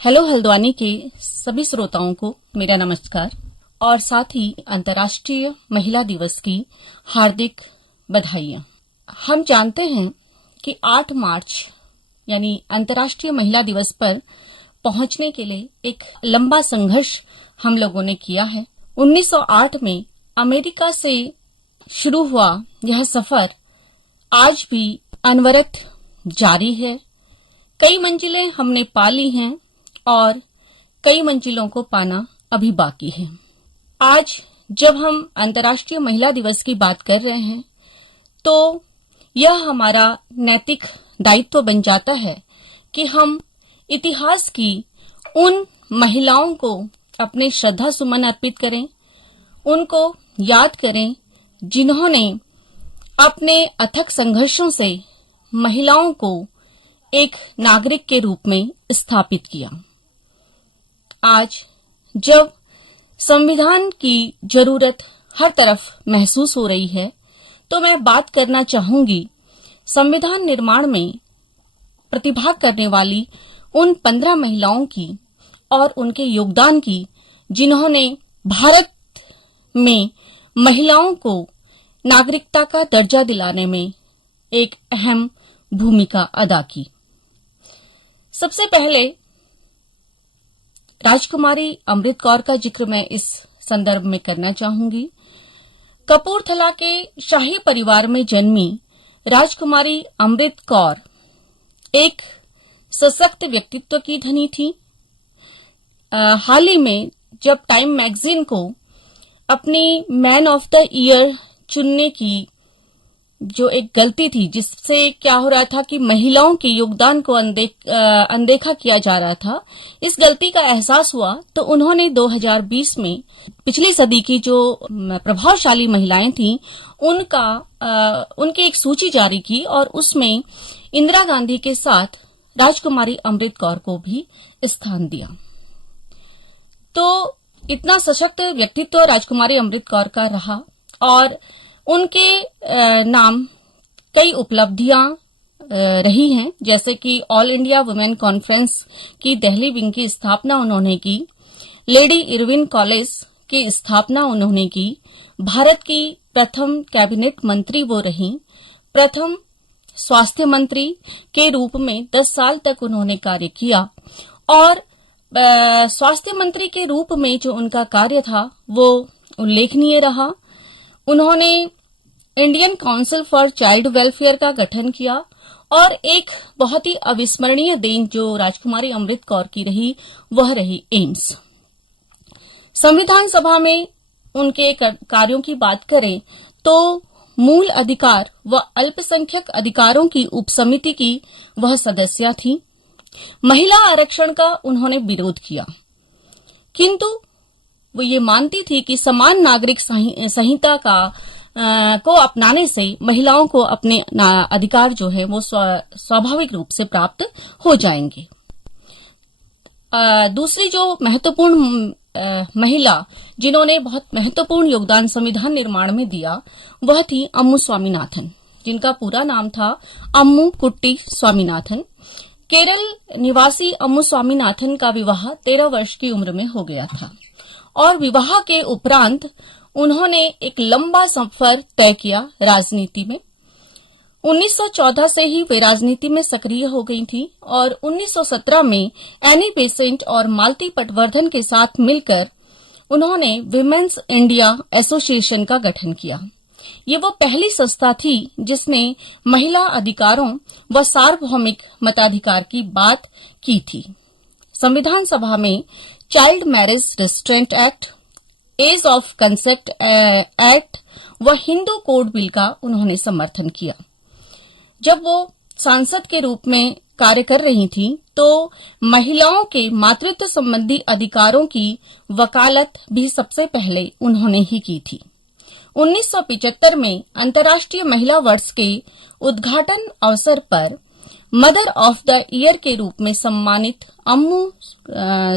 Hello Haldwani के सभी श्रोताओं को मेरा नमस्कार और साथ ही अंतर्राष्ट्रीय महिला दिवस की हार्दिक बधाइयां। हम जानते हैं कि 8 मार्च यानी अंतर्राष्ट्रीय महिला दिवस पर पहुंचने के लिए एक लंबा संघर्ष हम लोगों ने किया है। 1908 में अमेरिका से शुरू हुआ यह सफर आज भी अनवरत जारी है। कई मंजिलें हमने पा ली हैं और कई मंजिलों को पाना अभी बाकी है। आज जब हम अंतर्राष्ट्रीय महिला दिवस की बात कर रहे हैं तो यह हमारा नैतिक दायित्व बन जाता है कि हम इतिहास की उन महिलाओं को अपने श्रद्धा सुमन अर्पित करें, उनको याद करें जिन्होंने अपने अथक संघर्षों से महिलाओं को एक नागरिक के रूप में स्थापित किया। आज जब संविधान की जरूरत हर तरफ महसूस हो रही है तो मैं बात करना चाहूंगी संविधान निर्माण में प्रतिभाग करने वाली उन 15 महिलाओं की और उनके योगदान की जिन्होंने भारत में महिलाओं को नागरिकता का दर्जा दिलाने में एक अहम भूमिका अदा की। सबसे पहले राजकुमारी अमृत कौर का जिक्र मैं इस संदर्भ में करना चाहूंगी। कपूरथला के शाही परिवार में जन्मी राजकुमारी अमृत कौर एक सशक्त व्यक्तित्व की धनी थी। हाल ही में जब टाइम मैगजीन को अपनी मैन ऑफ द ईयर चुनने की जो एक गलती थी, जिससे क्या हो रहा था कि महिलाओं के योगदान को अनदेखा किया जा रहा था, इस गलती का एहसास हुआ तो उन्होंने 2020 में पिछली सदी की जो प्रभावशाली महिलाएं थीं उनकी एक सूची जारी की और उसमें इंदिरा गांधी के साथ राजकुमारी अमृत कौर को भी स्थान दिया। तो इतना सशक्त व्यक्तित्व राजकुमारी अमृत कौर का रहा और उनके नाम कई उपलब्धियां रही हैं, जैसे कि ऑल इंडिया वुमेन कॉन्फ्रेंस की दिल्ली विंग की स्थापना उन्होंने की, लेडी इरविन कॉलेज की स्थापना उन्होंने की, भारत की प्रथम कैबिनेट मंत्री वो रहीं, प्रथम स्वास्थ्य मंत्री के रूप में 10 साल तक उन्होंने कार्य किया और स्वास्थ्य मंत्री के रूप में जो उनका कार्य था वो उल्लेखनीय रहा। उन्होंने Indian council for child welfare का गठन किया और एक बहुत ही अविस्मरणीय देन जो राजकुमारी अमृत कौर की रही वह रही एम्स। संविधान सभा में उनके कार्यों की बात करें तो मूल अधिकार व अल्पसंख्यक अधिकारों की उपसमिति की वह सदस्य थी। महिला आरक्षण का उन्होंने विरोध किया, किंतु वो ये मानती थी कि समान नागरिक संहिता को अपनाने से महिलाओं को अपने अधिकार जो है वो स्वाभाविक रूप से प्राप्त हो जाएंगे। दूसरी जो महत्वपूर्ण महिला जिन्होंने बहुत महत्वपूर्ण योगदान संविधान निर्माण में दिया वह थी अम्मू स्वामीनाथन, जिनका पूरा नाम था अम्मू कुट्टी स्वामीनाथन। केरल निवासी अम्मू स्वामीनाथन का विवाह 13 वर्ष की उम्र में हो गया था और विवाह के उपरांत उन्होंने एक लंबा सफर तय किया राजनीति में। 1914 से ही वे राजनीति में सक्रिय हो गई थी और 1917 में एनी बेसेंट और मालती पटवर्धन के साथ मिलकर उन्होंने विमेन्स इंडिया एसोसिएशन का गठन किया। ये वो पहली संस्था थी जिसने महिला अधिकारों व सार्वभौमिक मताधिकार की बात की थी। संविधान सभा में child marriage restraint act, age of concept act व हिंदू कोड बिल का उन्होंने समर्थन किया। जब वो सांसद के रूप में कार्य कर रही थी तो महिलाओं के मातृत्व संबंधी अधिकारों की वकालत भी सबसे पहले उन्होंने ही की थी। 1975 में अंतर्राष्ट्रीय महिला वर्ष के उद्घाटन अवसर पर मदर ऑफ द ईयर के रूप में सम्मानित अम्मू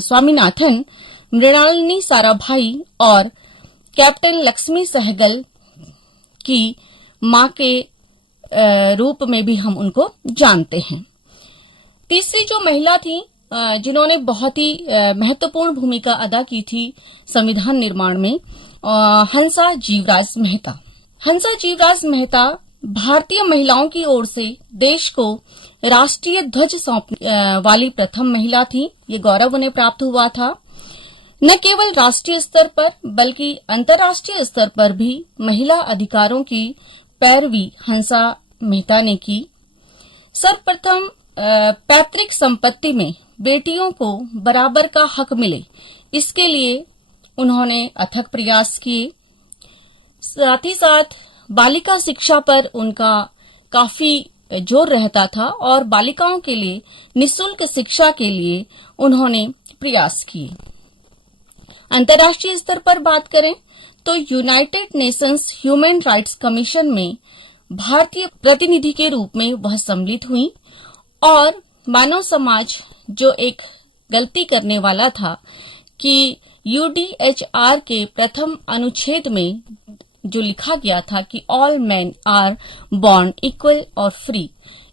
स्वामीनाथन मृणालिनी साराभाई और कैप्टन लक्ष्मी सहगल की मां के रूप में भी हम उनको जानते हैं। तीसरी जो महिला थी जिन्होंने बहुत ही महत्वपूर्ण भूमिका अदा की थी संविधान निर्माण में, हंसा जीवराज मेहता। हंसा जीवराज मेहता भारतीय महिलाओं की ओर से देश को राष्ट्रीय ध्वज सौंपने वाली प्रथम महिला थी। ये गौरव उन्हें प्राप्त हुआ था। न केवल राष्ट्रीय स्तर पर बल्कि अंतर्राष्ट्रीय स्तर पर भी महिला अधिकारों की पैरवी हंसा मेहता ने की। सर्वप्रथम पैतृक संपत्ति में बेटियों को बराबर का हक मिले, इसके लिए उन्होंने अथक प्रयास किए। साथ ही साथ बालिका शिक्षा पर उनका काफी जोर रहता था और बालिकाओं के लिए निःशुल्क शिक्षा के लिए उन्होंने प्रयास किए। अंतर्राष्ट्रीय स्तर पर बात करें तो United Nations human rights commission में भारतीय प्रतिनिधि के रूप में वह सम्मिलित हुई और मानव समाज जो एक गलती करने वाला था कि यूडीएचआर के प्रथम अनुच्छेद में जो लिखा गया था कि all man are born equal और फ्री,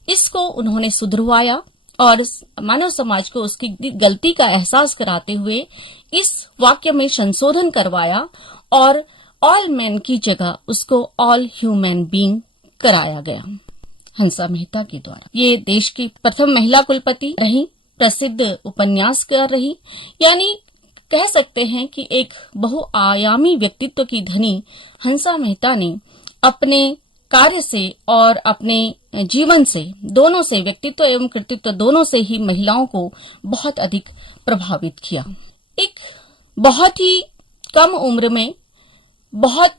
इसको उन्होंने सुधरवाया और मानव समाज को उसकी गलती का एहसास कराते हुए इस वाक्य में संशोधन करवाया और ऑल मैन की जगह उसको ऑल ह्यूमन बीइंग कराया गया हंसा मेहता के द्वारा। ये देश की प्रथम महिला कुलपति रही, प्रसिद्ध उपन्यासकार रही, यानी कह सकते हैं कि एक बहुआयामी व्यक्तित्व की धनी हंसा मेहता ने अपने कार्य से और अपने जीवन से, दोनों से, व्यक्तित्व एवं कृतित्व दोनों से ही महिलाओं को बहुत अधिक प्रभावित किया। एक बहुत ही कम उम्र में बहुत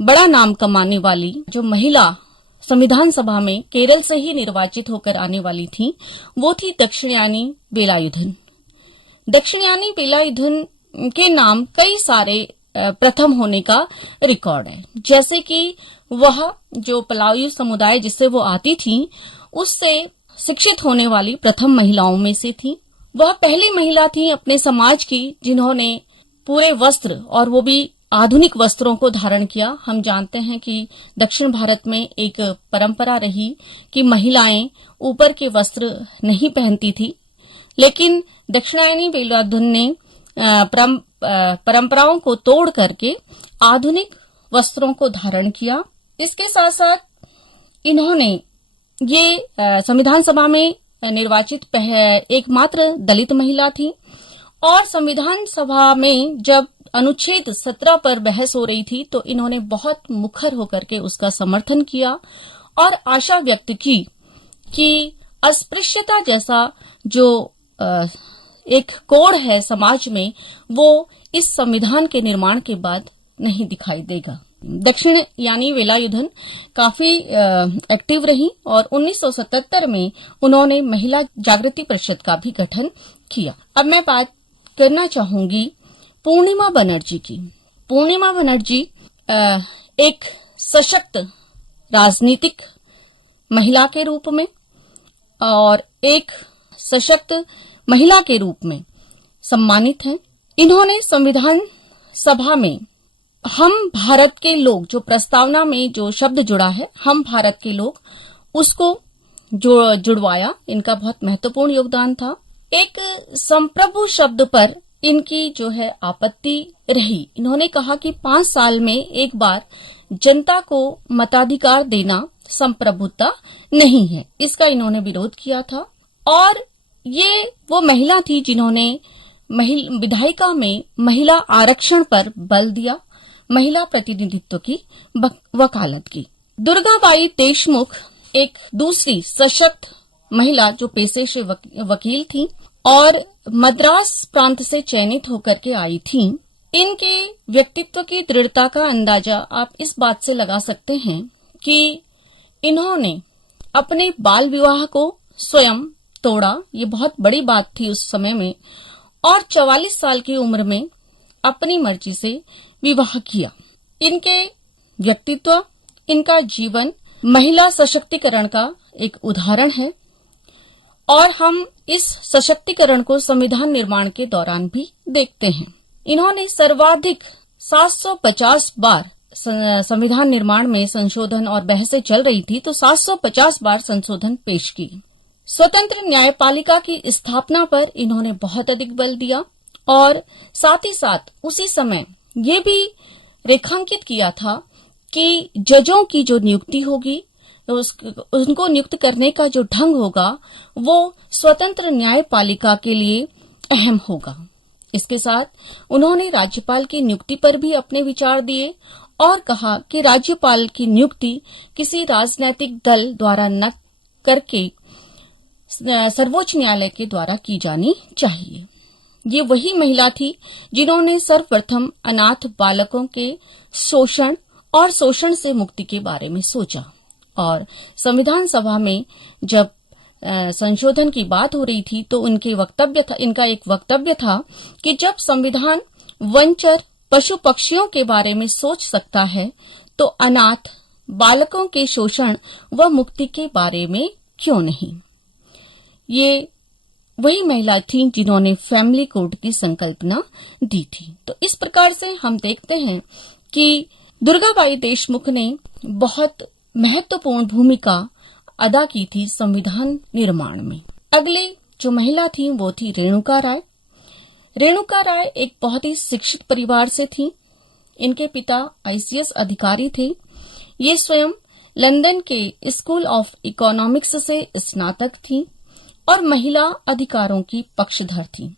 बड़ा नाम कमाने वाली जो महिला संविधान सभा में केरल से ही निर्वाचित होकर आने वाली थी, वो थी दक्षिणयानी वेलायुधन। दक्षिणयानी वेलायुधन के नाम कई सारे प्रथम होने का रिकॉर्ड है, जैसे कि वह जो पलायू समुदाय जिससे वो आती थी उससे शिक्षित होने वाली प्रथम महिलाओं में से थी। वह पहली महिला थी अपने समाज की जिन्होंने पूरे वस्त्र और वो भी आधुनिक वस्त्रों को धारण किया। हम जानते हैं कि दक्षिण भारत में एक परंपरा रही कि महिलाएं ऊपर के वस्त्र नहीं पहनती थी, लेकिन दक्षिणायनी वेलायुधन ने परंपराओं को तोड़ करके आधुनिक वस्त्रों को धारण किया। इसके साथ साथ इन्होंने ये संविधान सभा में निर्वाचित एकमात्र दलित महिला थी और संविधान सभा में जब अनुच्छेद 17 पर बहस हो रही थी तो इन्होंने बहुत मुखर होकर के उसका समर्थन किया और आशा व्यक्त की कि अस्पृश्यता जैसा जो एक कोड है समाज में वो इस संविधान के निर्माण के बाद नहीं दिखाई देगा। दक्षिण यानी वेलायुधन काफी एक्टिव रही और 1977 में उन्होंने महिला जागृति परिषद का भी गठन किया। अब मैं बात करना चाहूंगी पूर्णिमा बनर्जी की। पूर्णिमा बनर्जी एक सशक्त राजनीतिक महिला के रूप में और एक सशक्त महिला के रूप में सम्मानित हैं। इन्होंने संविधान सभा में हम भारत के लोग, जो प्रस्तावना में जो शब्द जुड़ा है हम भारत के लोग, उसको जुड़वाया। इनका बहुत महत्वपूर्ण योगदान था। एक संप्रभु शब्द पर इनकी जो है आपत्ति रही। इन्होंने कहा कि 5 साल में एक बार जनता को मताधिकार देना संप्रभुता नहीं है, इसका इन्होंने विरोध किया था। और ये वो महिला थी जिन्होंने विधायिका में महिला आरक्षण पर बल दिया, महिला प्रतिनिधित्व की वकालत की। दुर्गाबाई देशमुख एक दूसरी सशक्त महिला जो पेशे से वकील थी और मद्रास प्रांत से चयनित होकर के आई थी। इनके व्यक्तित्व की दृढ़ता का अंदाजा आप इस बात से लगा सकते हैं कि इन्होंने अपने बाल विवाह को स्वयं तोड़ा, ये बहुत बड़ी बात थी उस समय में, और 44 साल की उम्र में अपनी मर्जी से विवाह किया। इनके व्यक्तित्व, इनका जीवन महिला सशक्तिकरण का एक उदाहरण है और हम इस सशक्तिकरण को संविधान निर्माण के दौरान भी देखते हैं। इन्होंने सर्वाधिक 750 बार संविधान निर्माण में संशोधन और बहसें चल रही थी तो 750 बार संशोधन पेश किए। स्वतंत्र न्यायपालिका की स्थापना पर इन्होंने बहुत अधिक बल दिया और साथ ही साथ उसी समय ये भी रेखांकित किया था कि जजों की जो नियुक्ति होगी, उनको नियुक्त करने का जो ढंग होगा वो स्वतंत्र न्यायपालिका के लिए अहम होगा। इसके साथ उन्होंने राज्यपाल की नियुक्ति पर भी अपने विचार दिए और कहा कि राज्यपाल की नियुक्ति किसी राजनैतिक दल द्वारा न करके सर्वोच्च न्यायालय के द्वारा की जानी चाहिए। ये वही महिला थी जिन्होंने सर्वप्रथम अनाथ बालकों के शोषण और शोषण से मुक्ति के बारे में सोचा और संविधान सभा में जब संशोधन की बात हो रही थी तो इनका एक वक्तव्य था कि जब संविधान वंचर पशु पक्षियों के बारे में सोच सकता है तो अनाथ बालकों के शोषण व मुक्ति के बारे में क्यों नहीं। ये वही महिला थी जिन्होंने फैमिली कोड की संकल्पना दी थी। तो इस प्रकार से हम देखते हैं कि दुर्गाबाई देशमुख ने बहुत महत्वपूर्ण भूमिका अदा की थी संविधान निर्माण में। अगली जो महिला थी वो थी रेणुका राय। रेणुका राय एक बहुत ही शिक्षित परिवार से थी। इनके पिता आईसीएस अधिकारी थे। ये स्वयं लंदन के स्कूल ऑफ इकोनॉमिक्स से स्नातक थी और महिला अधिकारों की पक्षधर थी।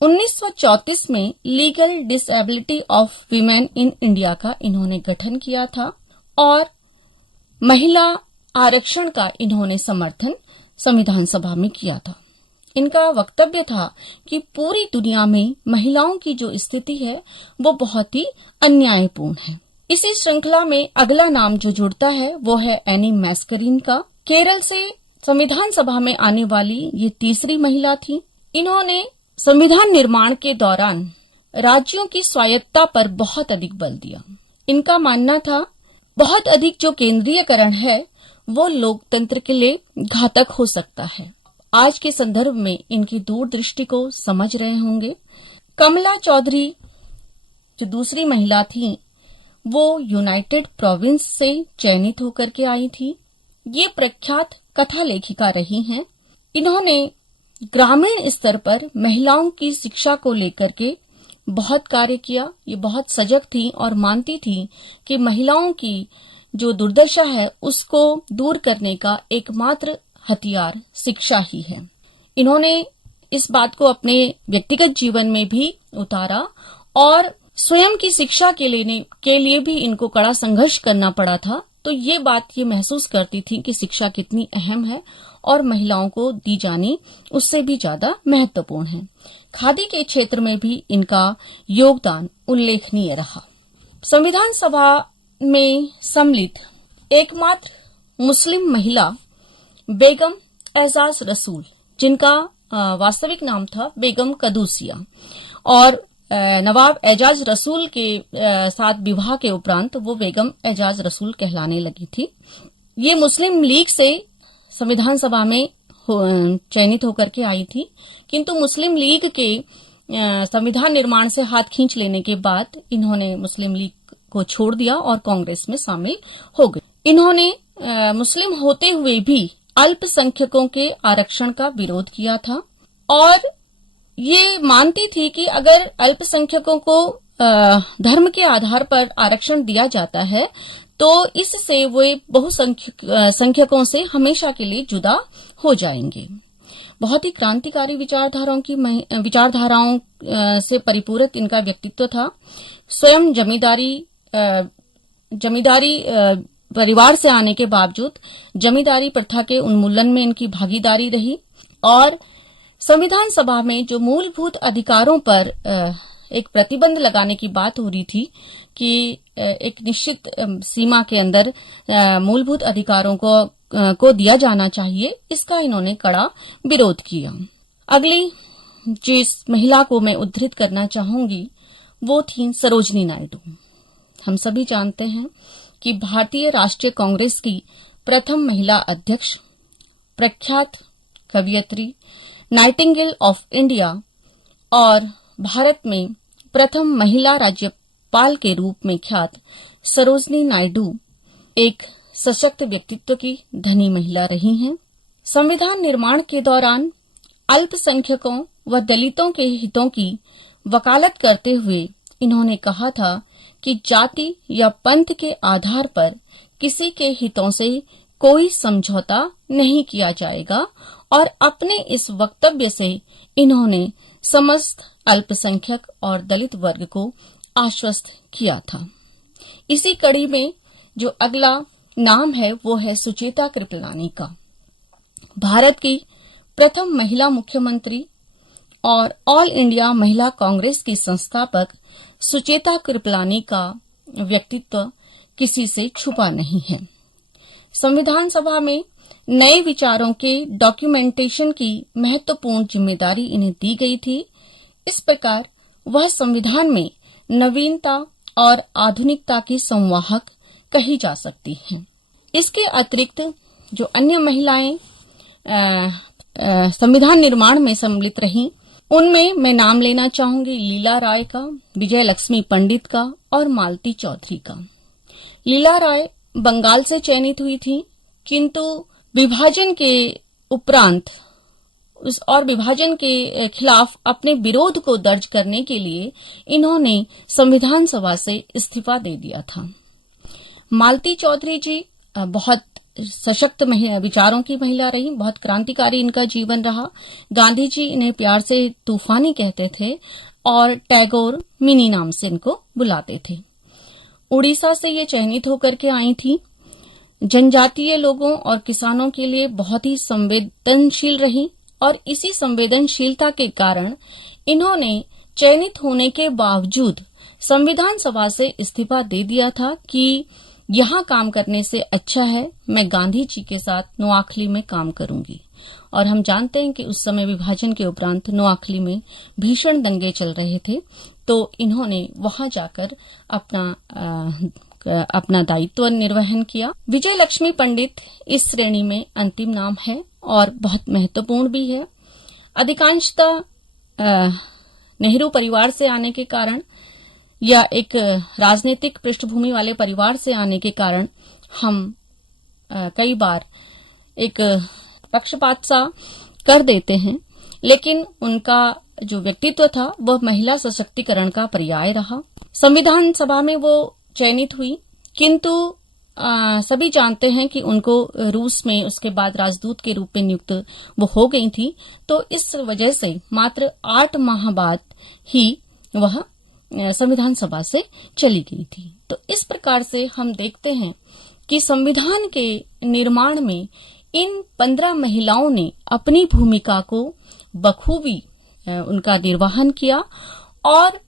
1934 में legal disability of women in India का इन्होंने गठन किया था और महिला आरक्षण का इन्होंने समर्थन संविधान सभा में किया था। इनका वक्तव्य था कि पूरी दुनिया में महिलाओं की जो स्थिति है वो बहुत ही अन्यायपूर्ण है। इसी श्रृंखला में अगला नाम जो जुड़ता है वो है एनी मैस्करीन का। केरल से संविधान सभा में आने वाली ये तीसरी महिला थी। इन्होंने संविधान निर्माण के दौरान राज्यों की स्वायत्तता पर बहुत अधिक बल दिया। इनका मानना था बहुत अधिक जो केंद्रीयकरण है वो लोकतंत्र के लिए घातक हो सकता है। आज के संदर्भ में इनकी दूरदृष्टि को समझ रहे होंगे। कमला चौधरी जो दूसरी महिला थी वो यूनाइटेड प्रोविंस से चयनित होकर के आई थी। ये प्रख्यात कथा लेखिका रही हैं। इन्होंने ग्रामीण स्तर पर महिलाओं की शिक्षा को लेकर के बहुत कार्य किया। ये बहुत सजग थी और मानती थी कि महिलाओं की जो दुर्दशा है उसको दूर करने का एकमात्र हथियार शिक्षा ही है। इन्होंने इस बात को अपने व्यक्तिगत जीवन में भी उतारा और स्वयं की शिक्षा के लिए भी इनको कड़ा संघर्ष करना पड़ा था। तो ये बात ये महसूस करती थी कि शिक्षा कितनी अहम है और महिलाओं को दी जानी उससे भी ज्यादा महत्वपूर्ण है। खादी के क्षेत्र में भी इनका योगदान उल्लेखनीय रहा। संविधान सभा में सम्मिलित एकमात्र मुस्लिम महिला बेगम एजाज रसूल, जिनका वास्तविक नाम था बेगम कदूसिया, और नवाब एजाज रसूल के साथ विवाह के उपरांत वो बेगम एजाज रसूल कहलाने लगी थी। ये मुस्लिम लीग से संविधान सभा में चयनित होकर के आई थी, किंतु मुस्लिम लीग के संविधान निर्माण से हाथ खींच लेने के बाद इन्होंने मुस्लिम लीग को छोड़ दिया और कांग्रेस में शामिल हो गई। इन्होंने मुस्लिम होते हुए भी अल्पसंख्यकों के आरक्षण का विरोध किया था और ये मानती थी कि अगर अल्पसंख्यकों को धर्म के आधार पर आरक्षण दिया जाता है तो इससे वे बहुसंख्यकों से हमेशा के लिए जुदा हो जाएंगे। बहुत ही क्रांतिकारी विचारधाराओं से परिपूरित इनका व्यक्तित्व था। स्वयं जमींदारी परिवार से आने के बावजूद जमींदारी प्रथा के उन्मूलन में इनकी भागीदारी रही और संविधान सभा में जो मूलभूत अधिकारों पर एक प्रतिबंध लगाने की बात हो रही थी कि एक निश्चित सीमा के अंदर मूलभूत अधिकारों को दिया जाना चाहिए, इसका इन्होंने कड़ा विरोध किया। अगली जिस महिला को मैं उद्धृत करना चाहूंगी वो थी सरोजनी नायडू। हम सभी जानते हैं कि भारतीय राष्ट्रीय कांग्रेस की प्रथम महिला अध्यक्ष, प्रख्यात कवयित्री, नाइटिंगेल ऑफ इंडिया और भारत में प्रथम महिला राज्यपाल के रूप में ख्यात सरोजनी नायडू एक सशक्त व्यक्तित्व की धनी महिला रही हैं। संविधान निर्माण के दौरान अल्पसंख्यकों व दलितों के हितों की वकालत करते हुए इन्होंने कहा था कि जाति या पंथ के आधार पर किसी के हितों से कोई समझौता नहीं किया जाएगा और अपने इस वक्तव्य से इन्होंने समस्त अल्पसंख्यक और दलित वर्ग को आश्वस्त किया था। इसी कड़ी में जो अगला नाम है वो है सुचेता कृपलानी का। भारत की प्रथम महिला मुख्यमंत्री और ऑल इंडिया महिला कांग्रेस की संस्थापक सुचेता कृपलानी का व्यक्तित्व किसी से छुपा नहीं है। संविधान सभा में नए विचारों के डॉक्यूमेंटेशन की महत्वपूर्ण जिम्मेदारी इन्हें दी गई थी। इस प्रकार वह संविधान में नवीनता और आधुनिकता की संवाहक कही जा सकती हैं। इसके अतिरिक्त जो अन्य महिलाएं संविधान निर्माण में सम्मिलित रहीं, उनमें मैं नाम लेना चाहूंगी लीला राय का, विजय लक्ष्मी पंडित का और मालती चौधरी का। लीला राय बंगाल से चयनित हुई थी, किंतु विभाजन के उपरांत और विभाजन के खिलाफ अपने विरोध को दर्ज करने के लिए इन्होंने संविधान सभा से इस्तीफा दे दिया था। मालती चौधरी जी बहुत सशक्त विचारों की महिला रही, बहुत क्रांतिकारी इनका जीवन रहा। गांधी जी इन्हें प्यार से तूफानी कहते थे और टैगोर मिनी नाम से इनको बुलाते थे। उड़ीसा से ये चयनित होकर के आई थी। जनजातीय लोगों और किसानों के लिए बहुत ही संवेदनशील रही और इसी संवेदनशीलता के कारण इन्होंने चयनित होने के बावजूद संविधान सभा से इस्तीफा दे दिया था कि यहाँ काम करने से अच्छा है मैं गांधी जी के साथ नोआखली में काम करूंगी। और हम जानते हैं कि उस समय विभाजन के उपरांत नोआखली में भीषण दंगे चल रहे थे, तो इन्होंने वहां जाकर अपना दायित्व निर्वहन किया। विजय लक्ष्मी पंडित इस श्रेणी में अंतिम नाम है और बहुत महत्वपूर्ण भी है। अधिकांशतः नेहरू परिवार से आने के कारण या एक राजनीतिक पृष्ठभूमि वाले परिवार से आने के कारण हम कई बार एक पक्षपात सा कर देते हैं, लेकिन उनका जो व्यक्तित्व था वह महिला सशक्तिकरण का पर्याय रहा। संविधान सभा में वो चयनित हुई, किंतु सभी जानते हैं कि उनको रूस में उसके बाद राजदूत के रूप में नियुक्त वो हो गई थी, तो इस वजह से मात्र 8 माह बाद ही वह संविधान सभा से चली गई थी। तो इस प्रकार से हम देखते हैं कि संविधान के निर्माण में इन 15 महिलाओं ने अपनी भूमिका को बखूबी उनका निर्वहन किया और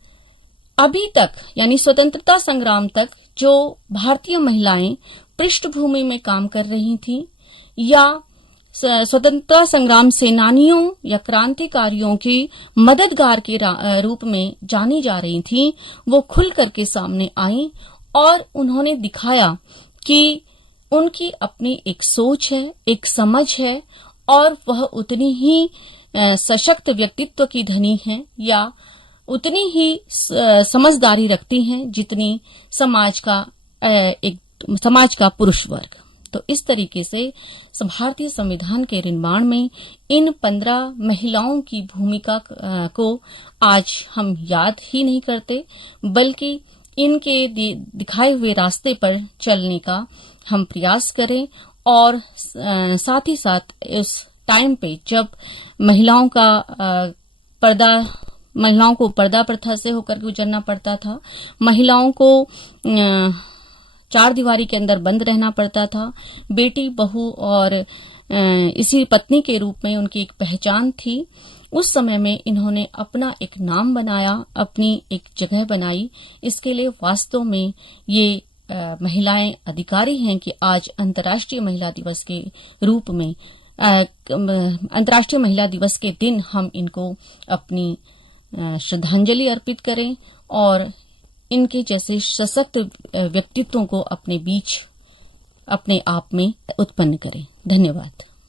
अभी तक यानी स्वतंत्रता संग्राम तक जो भारतीय महिलाएं पृष्ठभूमि में काम कर रही थीं या स्वतंत्रता संग्राम सेनानियों या क्रांतिकारियों की मददगार के रूप में जानी जा रही थीं, वो खुल करके सामने आई और उन्होंने दिखाया कि उनकी अपनी एक सोच है, एक समझ है और वह उतनी ही सशक्त व्यक्तित्व की धनी है या उतनी ही समझदारी रखती हैं जितनी समाज का पुरुष वर्ग। तो इस तरीके से भारतीय संविधान के निर्माण में इन 15 महिलाओं की भूमिका को आज हम याद ही नहीं करते, बल्कि इनके दिखाए हुए रास्ते पर चलने का हम प्रयास करें और साथ ही साथ इस टाइम पे जब महिलाओं को पर्दा प्रथा से होकर गुजरना पड़ता था, महिलाओं को 4 दीवारी के अंदर बंद रहना पड़ता था, बेटी बहू और इसी पत्नी के रूप में उनकी एक पहचान थी। उस समय में इन्होंने अपना एक नाम बनाया, अपनी एक जगह बनाई। इसके लिए वास्तव में ये महिलाएं अधिकारी हैं कि आज अंतर्राष्ट्रीय महिला दिवस के रूप में अंतर्राष्ट्रीय महिला दिवस के दिन हम इनको अपनी श्रद्धांजलि अर्पित करें और इनके जैसे सशक्त व्यक्तित्वों को अपने बीच अपने आप में उत्पन्न करें। धन्यवाद।